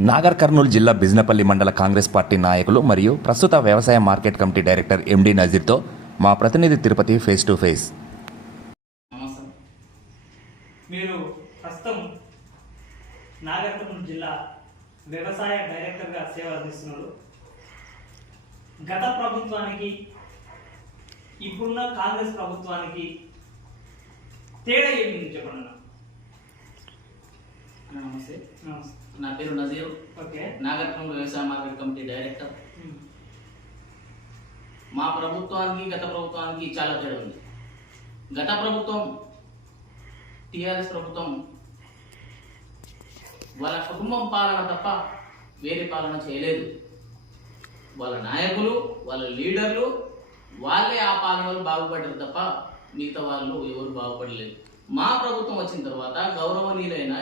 నాగర్ కర్నూలు జిల్లా బిజినపల్లి మండల కాంగ్రెస్ పార్టీ నాయకులు మరియు ప్రస్తుత వ్యవసాయ మార్కెట్ కమిటీ డైరెక్టర్ ఎండి నజీర్తో మా ప్రతినిధి తిరుపతి ఫేస్ టు ఫేస్ మీరు ప్రస్తుతం నాగర్ కర్నూలు జిల్లా వ్యవసాయ డైరెక్టర్గా సేవ అందిస్తున్నారు. గత ప్రభుత్వానికి ఇప్పుడున్న కాంగ్రెస్ ప్రభుత్వానికి తేడా ఏమి చెప్పండి నమస్తే. నా పేరు నజీర్. ఓకే. నాగర్కర్నూలు వ్యవసాయ మార్కెట్ కమిటీ డైరెక్టర్. మా ప్రభుత్వానికి గత ప్రభుత్వానికి చాలా తేడా ఉంది. గత ప్రభుత్వం టిఆర్ఎస్ ప్రభుత్వం వాళ్ళ కుటుంబం పాలన తప్ప వేరే పాలన చేయలేదు. వాళ్ళ నాయకులు వాళ్ళ లీడర్లు వాళ్ళే ఆ పాలనలో బాగుపడ్డారు తప్ప మిగతా వాళ్ళు ఎవరు బాగుపడలేదు. మా ప్రభుత్వం వచ్చిన తర్వాత గౌరవనీయులైన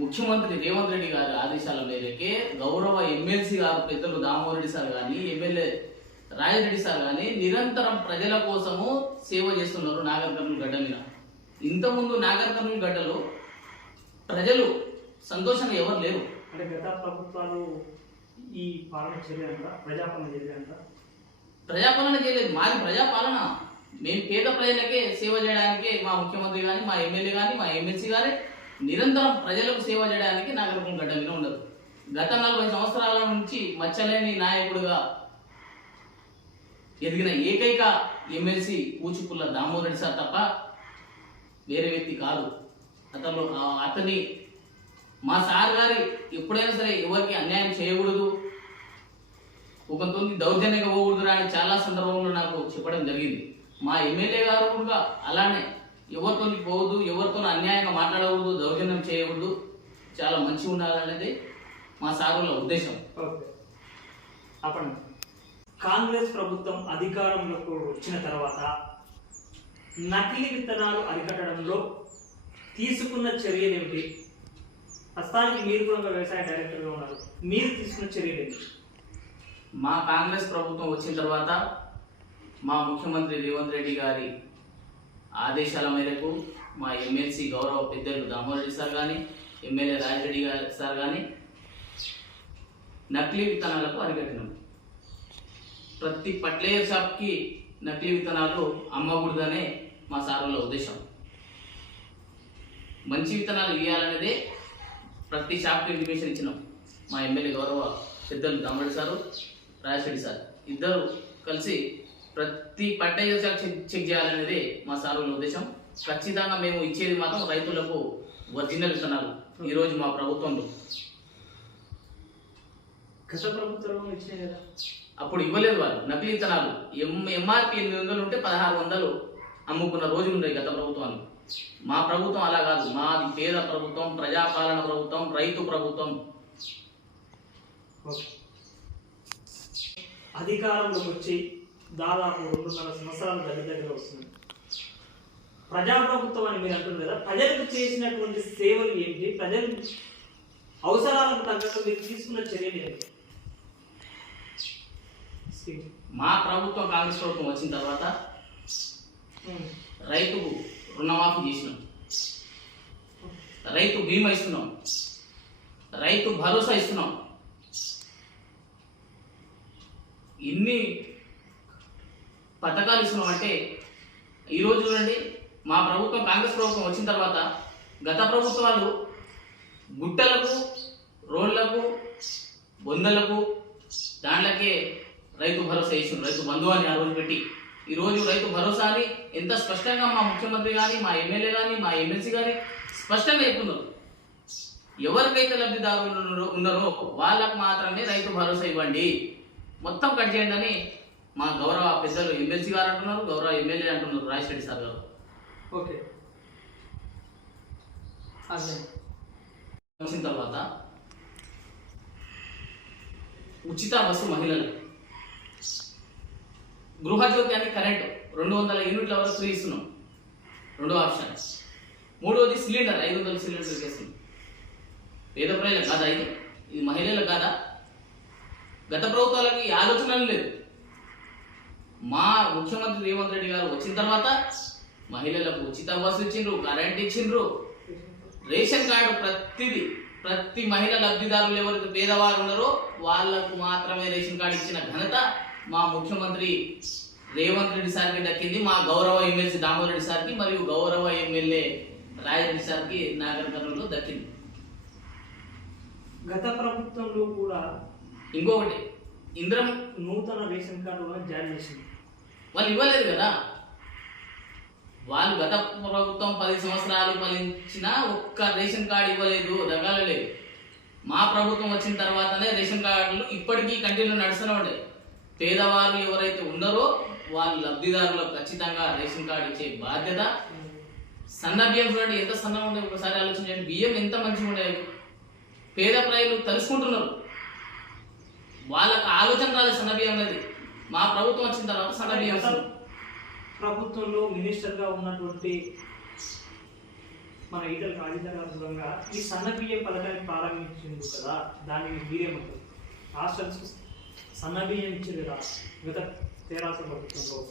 ముఖ్యమంత్రి రేవంత్ రెడ్డి గారి ఆదేశాల మేరకే గౌరవ ఎమ్మెల్సీ గారు పెద్దలు దామోదర్ రెడ్డి సార్ కానీ ఎమ్మెల్యే రాజరెడ్డి సార్ కానీ నిరంతరం ప్రజల కోసము సేవ చేస్తున్నారు నాగర్ కర్నూలు గడ్డ మీద. ఇంతకుముందు నాగర్ కర్నూలు గడ్డలో ప్రజలు సంతోషంగా ఎవరు లేరు. అంటే గత ప్రభుత్వాలు ఈ పాలన చేయలేదంట ప్రజాపాలన చేయలేదంట? ప్రజాపాలన చేయలేదు. మాది ప్రజాపాలన. మేము పేద ప్రజలకే సేవ చేయడానికి మా ముఖ్యమంత్రి కానీ మా ఎమ్మెల్యే కానీ మా ఎమ్మెల్సీ కానీ నిరంతరం ప్రజలకు సేవ చేయడానికి నాగరికం గడ్డ మీద ఉండదు. గత నలభై సంవత్సరాల నుంచి మచ్చలేని నాయకుడుగా ఎదిగిన ఏకైక ఎమ్మెల్సీ కూచుకుల్ల దామోదర్ రెడ్డి సార్ తప్ప వేరే వ్యక్తి కాదు. అతను అతని మా సార్ గారి ఎప్పుడైనా సరే ఎవరికి అన్యాయం చేయకూడదు. ఒకరితో దౌర్జన్యంగా పోకూడదురా అని చాలా సందర్భంలో నాకు చెప్పడం జరిగింది. మా ఎమ్మెల్యే గారు కూడా అలానే ఎవరితో పోవద్దు ఎవరితో అన్యాయంగా మాట్లాడకూడదు దౌర్జన్యం చేయకూడదు. చాలా మంచిగా ఉండాలనేది మా సారుల ఉద్దేశం. కాంగ్రెస్ ప్రభుత్వం అధికారంలోకి వచ్చిన తర్వాత నకిలీ విత్తనాలు అరికట్టడంలో తీసుకున్న చర్యలు ఏమిటి? ప్రస్తుతానికి మీరు కూడా వ్యవసాయ డైరెక్టర్గా ఉన్నారు. మీరు తీసుకున్న చర్యలు ఏమిటి? మా కాంగ్రెస్ ప్రభుత్వం వచ్చిన తర్వాత మా ముఖ్యమంత్రి రేవంత్ రెడ్డి గారి ఆదేశాల మేరకు మా ఎమ్మెల్సీ గౌరవ పెద్దలు దామోదరి సార్ కానీ ఎమ్మెల్యే రాజిరెడ్డి గారి సార్ కానీ నకిలీ విత్తనాలకు అరికట్టినాం. ప్రతి పట్లేయర్ షాప్కి నకిలీ విత్తనాలు అమ్మకూడదనే మా సారుల ఉద్దేశం. మంచి విత్తనాలు ఇవ్వాలనేదే ప్రతి షాప్కి ఇంటిమేషన్ ఇచ్చినాం. మా ఎమ్మెల్యే గౌరవ పెద్దలు దామోడి సారు రాజశెడ్డి సార్ ఇద్దరు కలిసి ప్రతి పట్టయ్య షాప్ చెక్ చేయాలనేది మా సారుల ఉద్దేశం. ఖచ్చితంగా మేము ఇచ్చేది మాత్రం రైతులకు ఒరిజినల్ విత్తనాలు. ఈరోజు మా ప్రభుత్వంలో. గత ప్రభుత్వం ఇచ్చినాయి కదా. అప్పుడు ఇవ్వలేదు వాళ్ళు. నకిలీ విత్తనాలు. ఎం ఎంఆర్పి ఎనిమిది వందలు ఉంటే పదహారు వందలు అమ్ముకున్న రోజులు ఉన్నాయి గత ప్రభుత్వాలు. మా ప్రభుత్వం అలా కాదు. మాది పేద ప్రభుత్వం ప్రజాపాలన ప్రభుత్వం రైతు ప్రభుత్వం. అధికారంలోకి వచ్చి దాదాపు రెండున్నర సంవత్సరాలు దగ్గర దగ్గర వస్తుంది. ప్రజాప్రభుత్వం అని మీరు అంటున్నారు కదా ప్రజలకు చేసినటువంటి సేవలు ఏంటి? ప్రజలు అవసరాలకు తగ్గట్టు మీరు తీసుకున్న చర్యలు ఏంటి. మా ప్రభుత్వం కాంగ్రెస్ ప్రభుత్వం వచ్చిన తర్వాత. రైతుకు రుణమాఫీ చేసినాం. రైతు బీమా ఇస్తున్నాం. రైతు భరోసా ఇస్తున్నాం. ఇన్ని పథకాలు ఇస్తున్నాం అంటే ఈరోజు చూడండి మా ప్రభుత్వం కాంగ్రెస్ ప్రభుత్వం వచ్చిన తర్వాత గత ప్రభుత్వాలు గుట్టలకు రోడ్లకు బొందలకు దాంట్లకే రైతు భరోసా ఇచ్చిండ్రు. రైతు బంధువు అని ఆ రోజు పెట్టి. ఈరోజు రైతు భరోసా అని ఎంత స్పష్టంగా మా ముఖ్యమంత్రి కానీ మా ఎమ్మెల్యే కానీ మా ఎమ్మెల్సీ కానీ స్పష్టంగా చెప్తున్నారు. ఎవరికైతే లబ్ధిదారులు ఉన్నారో వాళ్ళకు మాత్రమే రైతు భరోసా ఇవ్వండి. మొత్తం కట్ చేయండి అని మా గౌరవ పెద్దలు ఎమ్మెల్సీ గారు అంటున్నారు గౌరవ ఎమ్మెల్యే అంటున్నారు రెడ్డి సార్ గారు. ఓకే. వచ్చిన తర్వాత ఉచిత బస్సు మహిళలకు గృహజ్యోతి అని కరెంట్ రెండు వందల యూనిట్ల వరకు ఫ్రీ ఇస్తున్నాం. రెండో ఆప్షన్. మూడోది సిలిండర్ ఐదు వందల సిలిండర్ చేస్తున్నాం పేద ప్రజలకు కాదా ఇది? ఇది మహిళలకు కాదా? గత ప్రభుత్వాలకి ఈ ఆలోచనలు లేదు మా ముఖ్యమంత్రి రేవంత్ రెడ్డి గారు వచ్చిన తర్వాత మహిళలకు ఉచిత బస్సు ఇచ్చిండ్రు కరెంట్ ఇచ్చిండ్రు. రేషన్ కార్డు ప్రతిదీ ప్రతి మహిళ లబ్ధిదారులు ఎవరైతే పేదవారు ఉన్నారో వాళ్ళకు మాత్రమే రేషన్ కార్డు ఇచ్చిన ఘనత మా ముఖ్యమంత్రి రేవంత్ రెడ్డి సార్కి దక్కింది. మా గౌరవ ఎమ్మెల్సీ దామోదర్ రెడ్డి సార్కి మరియు గౌరవ ఎమ్మెల్యే రాజరెడ్డి సార్కి నాగర్ కర్నూలులో దక్కింది. గత ప్రభుత్వంలో కూడా ఇంకొకటి ఇంద్రం నూతన రేషన్ కార్డు జారీ చేసింది. వాళ్ళు ఇవ్వలేదు కదా. వాళ్ళు గత ప్రభుత్వం పది సంవత్సరాలు పాలించిన ఒక్క రేషన్ కార్డు ఇవ్వలేదు దగ్గరలేదు మా ప్రభుత్వం వచ్చిన తర్వాతనే రేషన్ కార్డులు ఇప్పటికీ కంటిన్యూ నడుస్తూనే ఉంటాయి పేదవాళ్ళు ఎవరైతే ఉన్నారో వాళ్ళ లబ్ధిదారులకు ఖచ్చితంగా రేషన్ కార్డు ఇచ్చే బాధ్యత. సన్న బియ్యం చూడండి ఎంత సన్నగా ఉండే ఒకసారి ఆలోచించండి బియ్యం ఎంత మంచిగా ఉండేవి పేద ప్రజలు తెలుసుకుంటున్నారు వాళ్ళకి ఆలోచన రాలేదు సన్న బియ్యం అనేది. మా ప్రభుత్వం వచ్చిన తర్వాత వస్తుంది. ప్రభుత్వంలో మినిస్టర్గా ఉన్నటువంటి మన ఈటల రాజేంద్ర గారు దూరంగా ఈ సన్న బియ్యం పథకాన్ని ప్రారంభించింది కదా దానికి మీరేమంటారు హాస్టల్స్ సన్న బియ్యం ఇచ్చారు కదా గత తెరాస ప్రభుత్వంలో.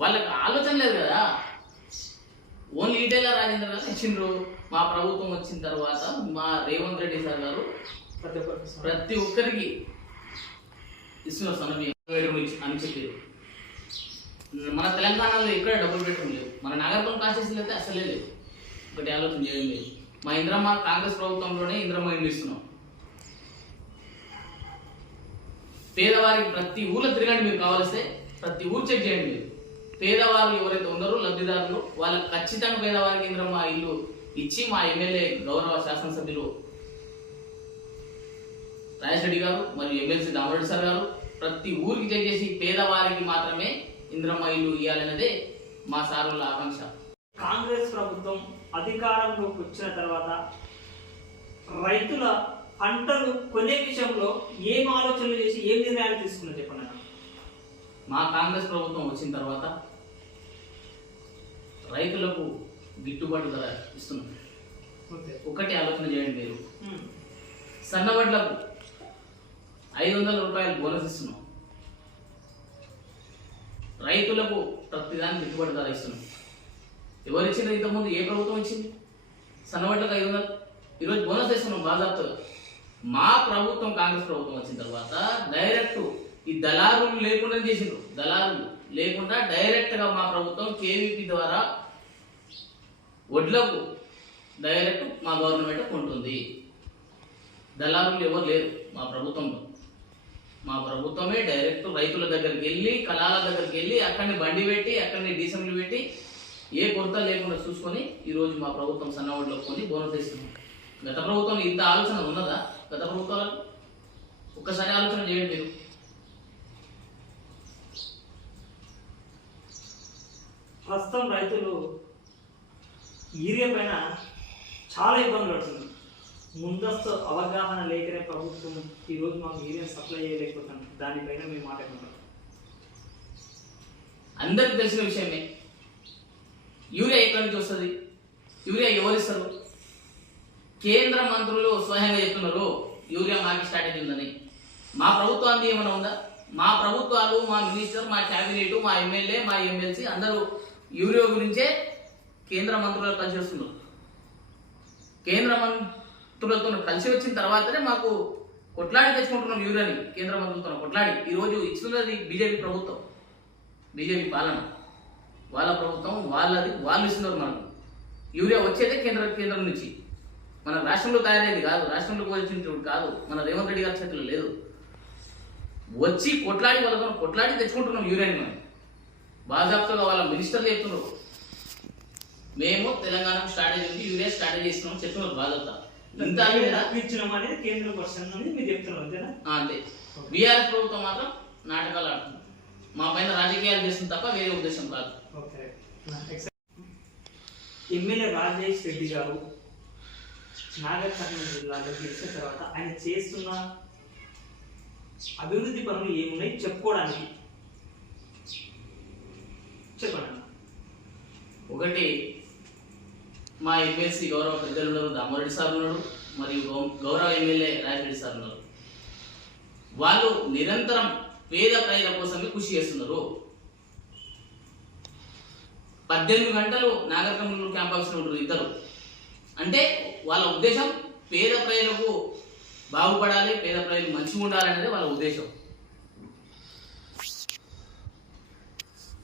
వాళ్ళకి ఆలోచన లేదు కదా. ఓన్లీ ఈటెల రాజేంద్ర గారు ఇచ్చిండ్రు. మా ప్రభుత్వం వచ్చిన తర్వాత మా రేవంత్ రెడ్డి సార్ గారు ప్రతి ఒక్కరికి సన్న- ప్రతి ఒక్కరికి ఇస్తున్నారు సన్న బియ్యం. బెడ్రూమ్ అని చెప్పారు మన తెలంగాణలో ఎక్కడ డబుల్ బెడ్రూమ్ లేవు. మన నాగర్పురం కాన్స్టిట్యూన్సీలో అయితే అసలే లేవు. ఒకటి ఆలోచన చేయడం. లేదు మా ఇంద్రమ్మ కాంగ్రెస్ ప్రభుత్వంలోనే ఇంద్రమ్మ ఇల్లు ఇస్తున్నాం పేదవారికి ప్రతి ఊర్లో తిరగండి మీరు కావాల్స్తే ప్రతి ఊరు చెక్ చేయండి. మీరు పేదవారు ఎవరైతే ఉన్నారో లబ్ధిదారులు వాళ్ళకి ఖచ్చితంగా పేదవారికి ఇంద్రమ్మ ఇల్లు ఇచ్చి మా ఎమ్మెల్యే గౌరవ శాసనసభ్యులు రాజేష్ రెడ్డి గారు మరియు ఎమ్మెల్సీ దామరెడ్డి సార్ గారు ప్రతి ఊరికి చేసి పేదవారికి మాత్రమే ఇంద్రమ్మ ఇల్లు ఇవ్వాలన్నదే మా సారుల ఆకాంక్ష కాంగ్రెస్ ప్రభుత్వం అధికారంలోకి వచ్చిన తర్వాత రైతుల పంటలు కొనే విషయంలో ఏం ఆలోచనలు చేసి ఏం నిర్ణయాలు తీసుకున్నారు చెప్పండి. మా కాంగ్రెస్ ప్రభుత్వం వచ్చిన తర్వాత రైతులకు గిట్టుబాటు ధర ఇస్తున్నాం ఓకే ఒకటి ఆలోచన చేయండి మీరు ఉమ్. ఐదు వందల రూపాయలు బోనస్ ఇస్తున్నాం. రైతులకు ప్రతిదానికి గిట్టుబాటు ధర ఇస్తున్నాం. ఎవరు ఇచ్చింది ఇంతకుముందు ఏ ప్రభుత్వం ఇచ్చింది? సన్నవడ్లకు ఐదు వందలు ఈరోజు బోనస్ ఇస్తున్నాం బాధాప్తగా మా ప్రభుత్వం కాంగ్రెస్ ప్రభుత్వం వచ్చిన తర్వాత డైరెక్ట్ ఈ దళారులు లేకుండా చేసిండ్రు. దళారులు లేకుండా డైరెక్ట్గా మా ప్రభుత్వం కేవీపీ ద్వారా వడ్లకు డైరెక్ట్ మా గవర్నమెంట్ కొంటుంది. దళారులు ఎవరు లేరు మా ప్రభుత్వంలో. మా ప్రభుత్వమే డైరెక్ట్ రైతుల దగ్గరికి వెళ్ళి కళాల దగ్గరికి వెళ్ళి అక్కడిని బండి పెట్టి అక్కడిని డీసెంట్లు పెట్టి ఏ కొరత లేకుండా చూసుకొని ఈరోజు మా ప్రభుత్వం సన్నవాడిలో కొని బోనస్ ఇస్తుంది గత ప్రభుత్వం ఇంత ఆలోచన ఉన్నదా? గత ప్రభుత్వాలకు ఒక్కసారి ఆలోచన చేయండి మీరు. ప్రస్తుతం రైతులు ఈరియా పైన చాలా ఇబ్బందులు పడుతుంది ముందస్తు అవగాహన లేకనే ప్రభుత్వం ఈరోజు మాకు యూరియా సప్లై చేయలేకపోతాం దానిపైన మేము మాట్లాడుకుంటాం అందరికి తెలిసిన విషయమే. యూరియా ఎక్కడి నుంచి వస్తుంది? యూరియా ఎవరు ఇస్తారు? కేంద్ర మంత్రులు స్వయంగా చెప్తున్నారు యూరియా మాకు స్ట్రాటజీ ఉందని. మా ప్రభుత్వానికి ఏమైనా ఉందా? మా ప్రభుత్వాలు మా మినిస్టర్ మా క్యాబినెట్ మా ఎమ్మెల్యే మా ఎమ్మెల్సీ అందరూ యూరియా గురించే కేంద్ర మంత్రులు పనిచేస్తున్నారు. కేంద్ర మంత్రి మంత్రులతో కలిసి వచ్చిన తర్వాతనే మాకు కొట్లాడి తెచ్చుకుంటున్నాం యూరియాని కేంద్ర మంత్రులతో కొట్లాడి. ఈరోజు ఇస్తున్నది బీజేపీ ప్రభుత్వం. బీజేపీ పాలన. వాళ్ళ ప్రభుత్వం వాళ్ళది వాళ్ళు ఇస్తున్నారు మనకు. యూరియా వచ్చేదే కేంద్ర కేంద్రం నుంచి. మన రాష్ట్రంలో తయారయ్యేది కాదు రాష్ట్రంలో పోల్చినటువంటి కాదు. మన రేవంత్ రెడ్డి గారి చేతిలో లేదు. వచ్చి కొట్లాడి వాళ్ళతో కొట్లాడి తెచ్చుకుంటున్నాం యూరియాని మనం. బాజాప్తగా వాళ్ళ మినిస్టర్లు చెప్తున్నారు. మేము తెలంగాణ స్ట్రాటజీ ఉంది యూరియా స్ట్రాటజీ ఇస్తున్నాం చెప్తున్నారు బాధ్యత ఇంత అనేది కేంద్ర వర్షన్ అనేది మీరు చెప్తున్నారు అంతేనా? అంతే. బీఆర్ఎస్ ప్రభుత్వం మాత్రం నాటకాలు ఆడుతుంది. మా పైన రాజకీయాలు చేస్తుంది తప్ప వేరే ఉద్దేశం కాదు ఓకే. ఎమ్మెల్యే రాజేష్ రెడ్డి గారు నాగర్ కర్నూలు జిల్లాలో గెలిచిన తర్వాత ఆయన చేస్తున్న అభివృద్ధి పనులు ఏమున్నాయి చెప్పుకోవడానికి? చెప్పండి. ఒకటి మా ఎమ్మెల్సీ గౌరవ పెద్దలు ఉన్నారు దామరెడ్డి సార్ ఉన్నారు మరియు గౌరవ ఎమ్మెల్యే రాజరెడ్డి సార్ ఉన్నారు. వాళ్ళు నిరంతరం పేద ప్రజల కోసమే కృషి చేస్తున్నారు. పద్దెనిమిది గంటలు నాగరికములు క్యాంప్ ఆఫీస్లో ఉంటారు ఇద్దరు. అంటే వాళ్ళ ఉద్దేశం పేద ప్రజలకు బాగుపడాలి పేద ప్రజలు మంచిగా ఉండాలి అనేది వాళ్ళ ఉద్దేశం.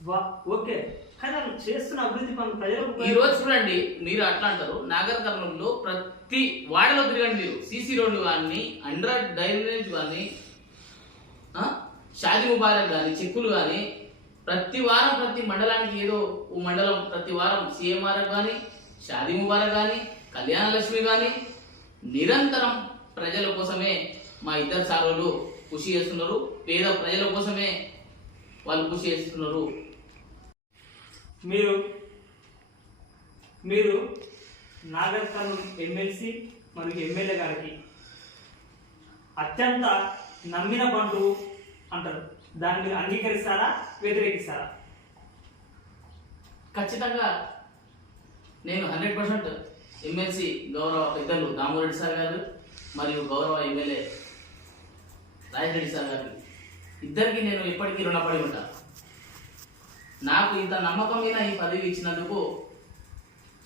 వా ఓకే. కానీ వాళ్ళు చేస్తున్న అభివృద్ధి పనులు ప్రజలకు ఈ రోజు చూడండి మీరు అట్లా అంటారు. నాగర్ కర్నూలులో ప్రతి వాడలో తిరగండి మీరు. సీసీ రోడ్లు కానీ అండర్ డ్రైనేజ్ కానీ షాది ముబారక్ కానీ చెక్కులు కానీ ప్రతి వారం ప్రతి మండలానికి ఏదో ఓ మండలం ప్రతి వారం సీఎంఆర్ కానీ షాది ముబారక్ కానీ కళ్యాణ లక్ష్మి కానీ నిరంతరం ప్రజల కోసమే మా ఇద్దరు సారోలు కృషి చేస్తున్నారు. పేద ప్రజల కోసమే వాళ్ళు కృషి చేస్తున్నారు. మీరు మీరు నాగర్ కర్నూలు ఎమ్మెల్సీ మరియు ఎమ్మెల్యే గారికి అత్యంత నమ్మిన బంధువు అంటారు. దాన్ని మీరు అంగీకరిస్తారా వ్యతిరేకిస్తారా? ఖచ్చితంగా నేను హండ్రెడ్ పర్సెంట్ ఎమ్మెల్సీ గౌరవ పెద్దలు దామోరెడ్డి సార్ గారు మరియు గౌరవ ఎమ్మెల్యే రాజరెడ్డి సార్ గారు. ఇద్దరికి నేను ఎప్పటికీ రుణపడి ఉంటాను. నాకు ఇంత నమ్మకం మీద ఈ పదవి ఇచ్చినందుకు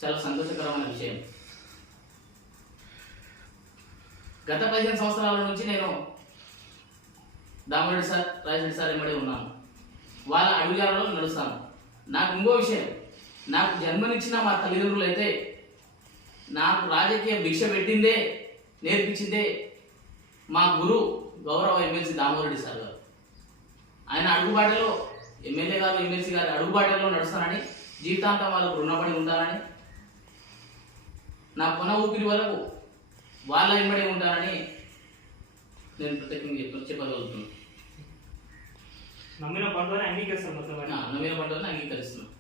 చాలా సంతోషకరమైన విషయం. గత పదిహేను సంవత్సరాల నుంచి నేను దామోరెడ్డి సార్ రాజరెడ్డి సార్ ఎమ్మడే ఉన్నాను. వాళ్ళ అడుగులలో నడుస్తాను. నాకు ఇంకో విషయం నాకు జన్మనిచ్చిన మా తల్లిదండ్రులు అయితే నాకు రాజకీయ భిక్ష పెట్టిందే నేర్పించిందే మా గురు గౌరవ ఎమ్మెల్సీ దామోరెడ్డి సార్ గారు. ఆయన అడుగుబాటులో ఎమ్మెల్యే గారు ఎమ్మెల్సీ గారి అడుగుబాటలో నడుస్తానని జీవితాంతం వాళ్ళకు రుణపడి ఉంటానని నా కొన ఊపిరి వరకు వాళ్ళ వెంబడి ఉంటానని నేను ప్రత్యేకంగా చెప్ప చెప్పగలుగుతున్నాను. నమ్మిన బంధువుని అంగీకరిస్తారు మొత్తం నా నవీన పంటలను అంగీకరిస్తున్నాను